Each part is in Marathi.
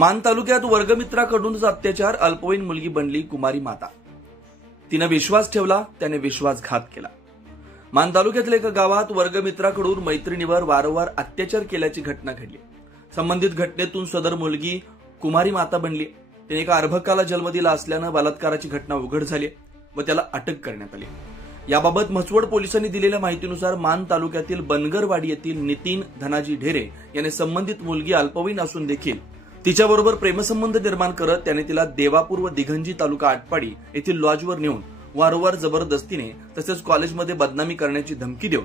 मान तालुक्यात वर्गमित्राकडूनच अत्याचार, अल्पवयीन मुलगी बनली कुमारी माता। तिने विश्वास ठेवला, त्याने विश्वासघात केला। मान तालुक्यातल्या एका गावात वर्गमित्राकडून मैत्रिणीवर वारंवार अत्याचार केल्याची घटना घडली। संबंधित घटनेतून सदर मुलगी कुमारी माता बनली। तिने एका अर्भकाला जन्म दिला असल्यानं बलात्काराची घटना उघड झाली व त्याला अटक करण्यात आली। याबाबत म्हसवड पोलिसांनी दिलेल्या माहितीनुसार मान तालुक्यातील बनगरवाडी येथील नितीन धनाजी ढेरे याने संबंधित मुलगी अल्पवयीन असून देखील तिच्याबरोबर प्रेमसंबंध निर्माण करत त्याने तिला देवापूर व दिघंजी तालुका आटपाडी येथील लॉजवर नेऊन वारंवार जबरदस्तीने तसेच कॉलेजमध्ये बदनामी करण्याची धमकी देऊन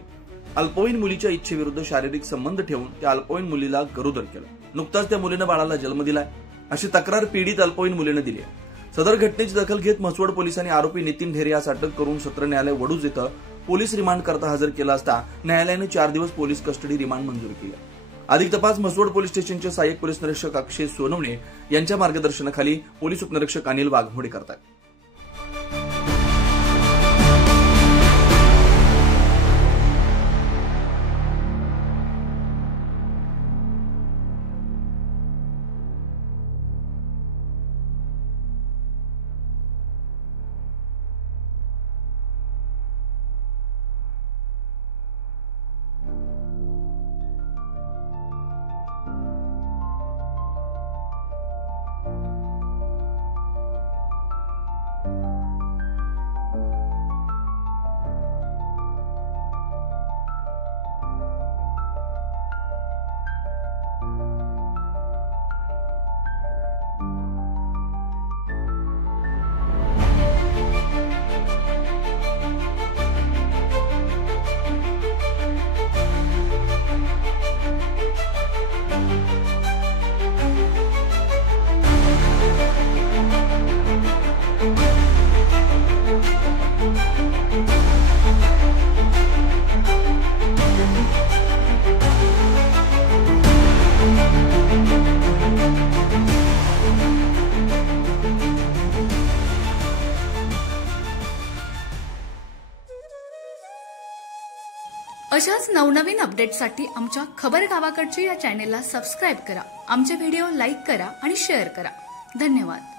अल्पवयीन मुलीच्या इच्छेविरुद्ध शारीरिक संबंध ठेवून त्या अल्पवयीन मुलीला गरोदर केलं। नुकताच त्या मुलीनं बाळाला जन्म दिलाय अशी तक्रार पीडित अल्पवयीन मुलीने दिली आहे। सदर घटनेची दखल घेत म्हसवड पोलिसांनी आरोपी नितीन ढेरे यास अटक करून सत्र न्यायालय वडूज येथे पोलीस रिमांड करता हजर केला असता न्यायालयाने 4 दिवस पोलीस कस्टडी रिमांड मंजूर केली। अधिक तपास म्हसवड पोलीस स्टेशनचे सहाय्यक पोलीस निरीक्षक अक्षय सोनवणे यांच्या मार्गदर्शनाखाली पोलीस उपनिरीक्षक अनिल वाघमोडे करतात। अशाच नवनवीन अपडेट्ससाठी आमच्या खबर गावाकडच्या या चॅनेलला सबस्क्राइब करा, आमचे व्हिडिओ लाईक करा आणि शेअर करा। धन्यवाद।